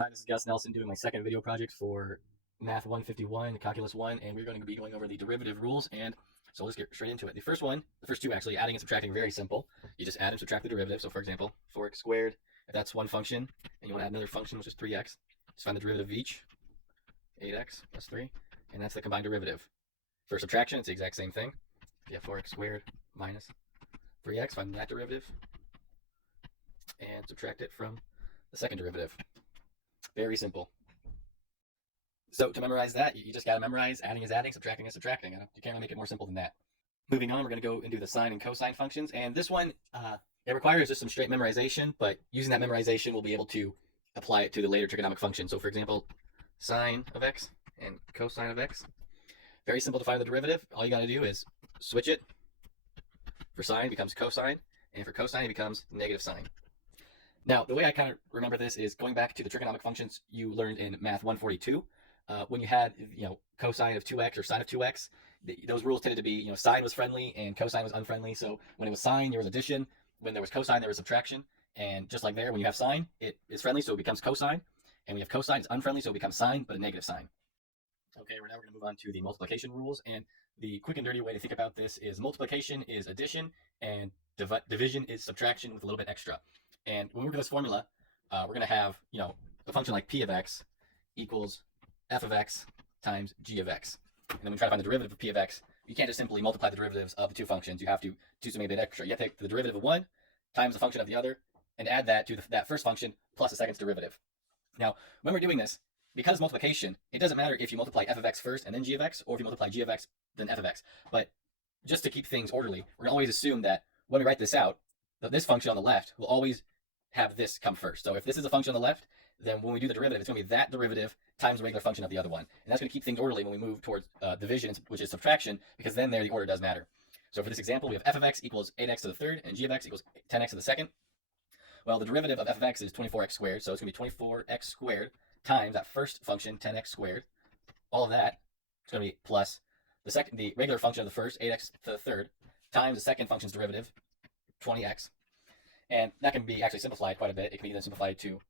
Hi, this is Gus Nelson doing my second video project for Math 151, Calculus 1, and we're going to be going over the derivative rules, and so let's get straight into it. The first two actually, adding and subtracting, very simple. You just add and subtract the derivative. So for example, 4x squared, if that's one function, and you want to add another function, which is 3x, just find the derivative of each, 8x plus 3, and that's the combined derivative. For subtraction, it's the exact same thing. You have 4x squared minus 3x, find that derivative, and subtract it from the second derivative. Very simple. So to memorize that, you just got to memorize adding is adding, subtracting is subtracting. You can't really make it more simple than that. Moving on, we're going to go and do the sine and cosine functions. And this one, it requires just some straight memorization, but using that memorization, we'll be able to apply it to the later trigonomic function. So for example, sine of x and cosine of x. Very simple to find the derivative. All you got to do is switch it. For sine, it becomes cosine, and for cosine, it becomes negative sine. Now, the way I kind of remember this is going back to the trigonomic functions you learned in Math 142. When you had, cosine of 2x or sine of 2x, those rules tended to be, sine was friendly and cosine was unfriendly. So when it was sine, there was addition. When there was cosine, there was subtraction. And just like there, when you have sine, it is friendly, so it becomes cosine. And when you have cosine, it's unfriendly, so it becomes sine, but a negative sign. Okay, now we're going to move on to the multiplication rules. And the quick and dirty way to think about this is multiplication is addition and division is subtraction with a little bit extra. And when we work with this formula, we're going to have, a function like p of x equals f of x times g of x. And then when we try to find the derivative of p of x, you can't just simply multiply the derivatives of the two functions. You have to do something a bit extra. You have to take the derivative of one times the function of the other and add that to that first function plus the second's derivative. Now, when we're doing this, because multiplication, it doesn't matter if you multiply f of x first and then g of x, or if you multiply g of x, then f of x. But just to keep things orderly, we're going to always assume that when we write this out, that this function on the left will always have this come first. So if this is a function on the left, then when we do the derivative, it's going to be that derivative times the regular function of the other one. And that's going to keep things orderly when we move towards division, which is subtraction, because then there the order does matter. So for this example, we have f of x equals 8x to the third, and g of x equals 10x to the second. Well, the derivative of f of x is 24x squared, so it's going to be 24x squared times that first function, 10x squared. All of that is going to be plus the regular function of the first, 8x to the third, times the second function's derivative, 20x. And that can be actually simplified quite a bit. It can be then simplified to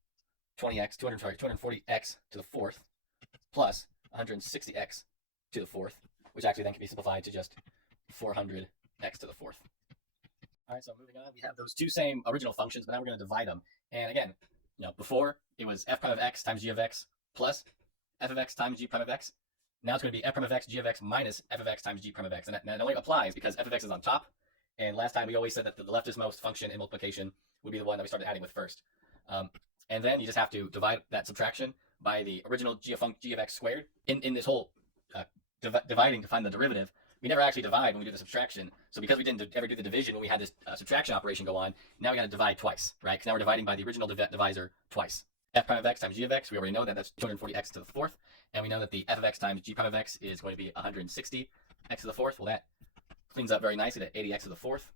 240x to the fourth plus 160x to the fourth, which actually then can be simplified to just 400x to the fourth. All right, so moving on, we have those two same original functions, but now we're going to divide them. And again, before it was f prime of x times g of x plus f of x times g prime of x. Now it's going to be f prime of x, g of x minus f of x times g prime of x. And that only applies because f of x is on top. And last time we always said that the leftist function in multiplication would be the one that we started adding with first. And then you just have to divide that subtraction by the original g of x squared. In this whole dividing to find the derivative, we never actually divide when we do the subtraction. So because we didn't ever do the division when we had this subtraction operation go on, now we got to divide twice, right? Because now we're dividing by the original divisor twice. F prime of x times g of x, we already know that that's 240x to the fourth. And we know that the f of x times g prime of x is going to be 160x to the fourth. Well, that cleans up very nicely to 80x to the fourth.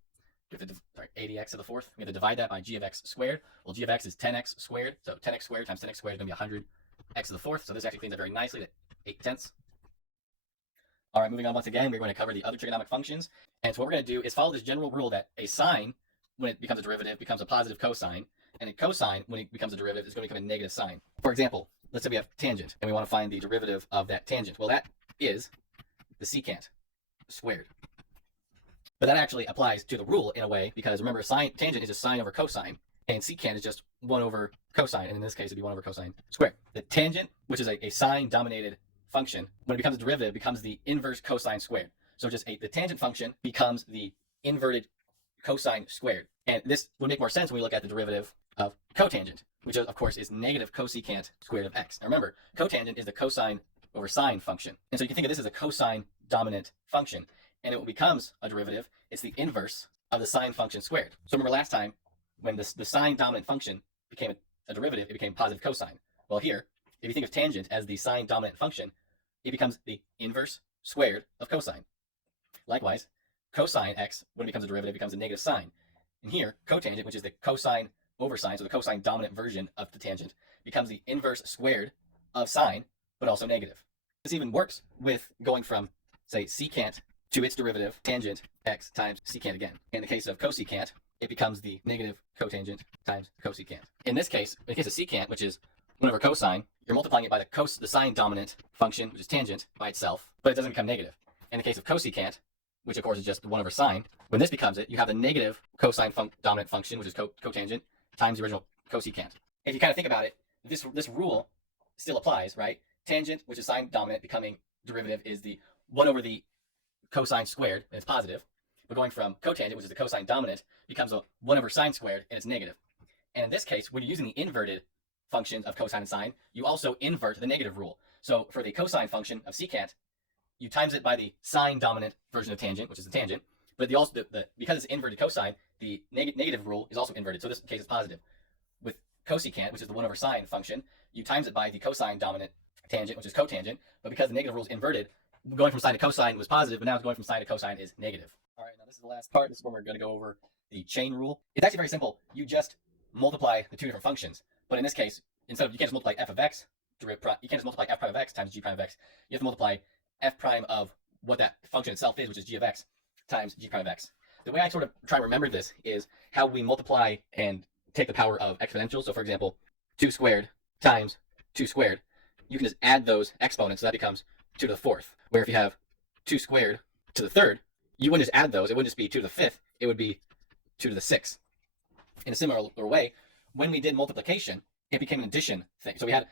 80x to the fourth. We have to divide that by g of x squared. Well, g of x is 10x squared. So 10x squared times 10x squared is going to be 100x to the fourth. So this actually cleans up very nicely to 8/10. All right, moving on once again, we're going to cover the other trigonomic functions. And so what we're going to do is follow this general rule that a sine, when it becomes a derivative, becomes a positive cosine. And a cosine, when it becomes a derivative, is going to become a negative sine. For example, let's say we have tangent, and we want to find the derivative of that tangent. Well, that is the secant squared. But that actually applies to the rule in a way, because remember, tangent is just sine over cosine, and secant is just 1 over cosine, and in this case, it'd be 1 over cosine squared. The tangent, which is a sine-dominated function, when it becomes a derivative, it becomes the inverse cosine squared. So the tangent function becomes the inverted cosine squared. And this would make more sense when we look at the derivative of cotangent, which of course is negative cosecant squared of x. Now remember, cotangent is the cosine over sine function. And so you can think of this as a cosine dominant function. And it becomes a derivative, it's the inverse of the sine function squared. So remember last time, when the sine dominant function became a derivative, it became positive cosine. Well here, if you think of tangent as the sine dominant function, it becomes the inverse squared of cosine. Likewise, cosine x, when it becomes a derivative, becomes a negative sine. And here, cotangent, which is the cosine over sine, so the cosine dominant version of the tangent, becomes the inverse squared of sine, but also negative. This even works with going from, say, secant to its derivative, tangent x times secant again. In the case of cosecant, it becomes the negative cotangent times cosecant. In this case, in the case of secant, which is 1 over cosine, you're multiplying it by the sine dominant function, which is tangent, by itself, but it doesn't become negative. In the case of cosecant, which of course is just 1 over sine, when this becomes it, you have the negative cosine dominant function, which is cotangent, times the original cosecant. If you kind of think about it, this rule still applies, right? Tangent, which is sine dominant, becoming derivative is the 1 over the cosine squared, and it's positive. But going from cotangent, which is the cosine dominant, becomes a 1 over sine squared, and it's negative. And in this case, when you're using the inverted functions of cosine and sine, you also invert the negative rule. So for the cosine function of secant, you times it by the sine dominant version of tangent, which is the tangent. But because it's inverted cosine, the negative rule is also inverted. So this case is positive. With cosecant, which is the 1 over sine function, you times it by the cosine dominant tangent, which is cotangent. But because the negative rule is inverted, going from sine to cosine was positive, but now going from sine to cosine is negative. All right, now this is the last part. This is where we're going to go over the chain rule. It's actually very simple. You just multiply the two different functions. But in this case, you can't just multiply f of x, you can't just multiply f prime of x times g prime of x. You have to multiply f prime of what that function itself is, which is g of x, times g prime of x. The way I sort of try to remember this is how we multiply and take the power of exponentials. So for example, 2 squared times 2 squared. You can just add those exponents, so that becomes 2 to the 4th. Where if you have 2 squared to the 3rd, you wouldn't just add those. It wouldn't just be 2 to the 5th. It would be 2 to the 6th. In a similar way, when we did multiplication, it became an addition thing. So we had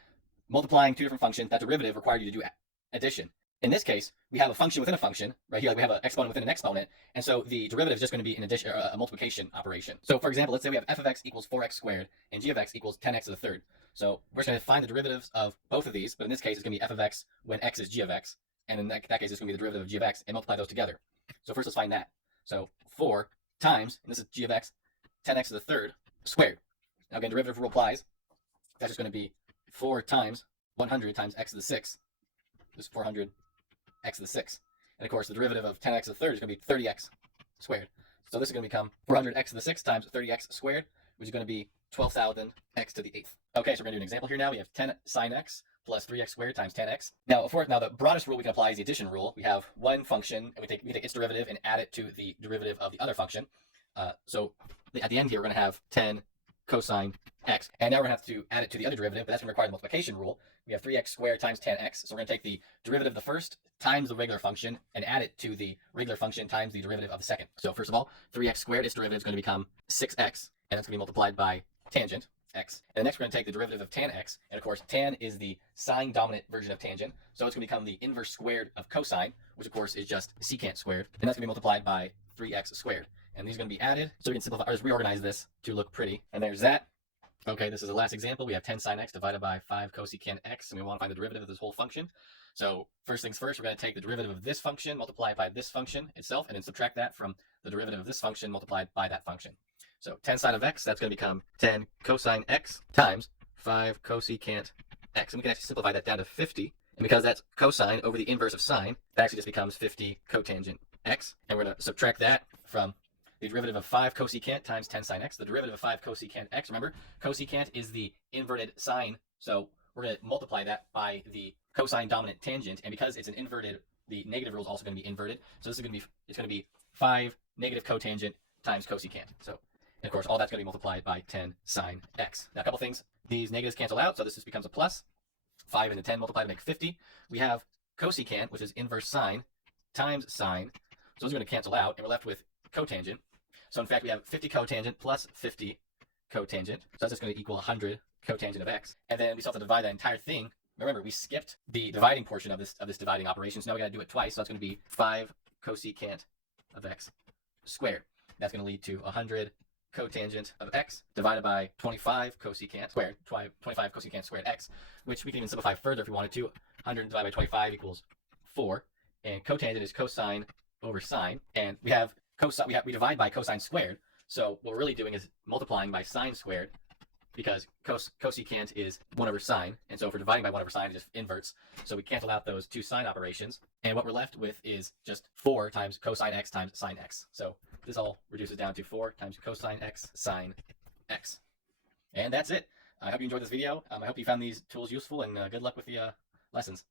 multiplying two different functions. That derivative required you to do addition. In this case, we have a function within a function, right here. Like we have an exponent within an exponent, and so the derivative is just going to be an addition, a multiplication operation. So for example, let's say we have f of x equals 4x squared, and g of x equals 10x to the 3rd. So we're just going to find the derivatives of both of these, but in this case, it's going to be f of x when x is g of x, and in that case, it's going to be the derivative of g of x, and multiply those together. So first, let's find that. So 4 times, and this is g of x, 10x to the 3rd squared. Now again, derivative rule applies. That's just going to be 4 times 100 times x to the 6th. This is 400 x to the 6th. And of course, the derivative of 10x to the 3rd is going to be 30x squared. So this is going to become 400x to the 6th times 30x squared, which is going to be 12,000 x to the 8th. Okay, so we're going to do an example here now. We have 10 sine x plus 3x squared times 10x. Now, of course, the broadest rule we can apply is the addition rule. We have one function, and we take its derivative and add it to the derivative of the other function. So at the end here, we're going to have 10 cosine x. And now we're going to have to add it to the other derivative, but that's going to require the multiplication rule. We have 3x squared times 10x. So we're going to take the derivative of the first times the regular function and add it to the regular function times the derivative of the second. So first of all, 3x squared, its derivative is going to become 6x, and that's going to be multiplied by tangent x. And next we're going to take the derivative of tan x, and of course tan is the sine dominant version of tangent, so it's going to become the inverse squared of cosine, which of course is just secant squared, and that's going to be multiplied by 3x squared. And these are going to be added, so we can simplify or just reorganize this to look pretty. And there's that. Okay, this is the last example. We have 10 sine x divided by 5 cosecant x, and we want to find the derivative of this whole function. So first things first, we're going to take the derivative of this function, multiply it by this function itself, and then subtract that from the derivative of this function multiplied by that function. So 10 sine of x, that's going to become 10 cosine x times 5 cosecant x. And we can actually simplify that down to 50. And because that's cosine over the inverse of sine, that actually just becomes 50 cotangent x. And we're going to subtract that from the derivative of 5 cosecant times 10 sine x. The derivative of 5 cosecant x, remember, cosecant is the inverted sine. So we're going to multiply that by the cosine dominant tangent. And because it's an inverted, the negative rule is also going to be inverted. So this is going to be 5 negative cotangent times cosecant. So, and of course, all that's going to be multiplied by 10 sine x. Now, a couple things. These negatives cancel out, so this just becomes a plus. 5 into 10 multiplied to make 50. We have cosecant, which is inverse sine, times sine. So those are going to cancel out, and we're left with cotangent. So in fact, we have 50 cotangent plus 50 cotangent. So that's just going to equal 100 cotangent of x. And then we still have to divide that entire thing. Remember, we skipped the dividing portion of this dividing operation, so now we got to do it twice. So that's going to be 5 cosecant of x squared. That's going to lead to 100 cotangent of x divided by 25 cosecant squared, 25 cosecant squared x, which we can even simplify further if we wanted to. 100 divided by 25 equals 4, and cotangent is cosine over sine, and we have cosine. We divide by cosine squared. So what we're really doing is multiplying by sine squared, because cosecant is 1 over sine, and so if we're dividing by 1 over sine, it just inverts. So we cancel out those two sine operations, and what we're left with is just 4 times cosine x times sine x. So this all reduces down to 4 times cosine x sine x. And that's it. I hope you enjoyed this video. I hope you found these tools useful, and good luck with the lessons.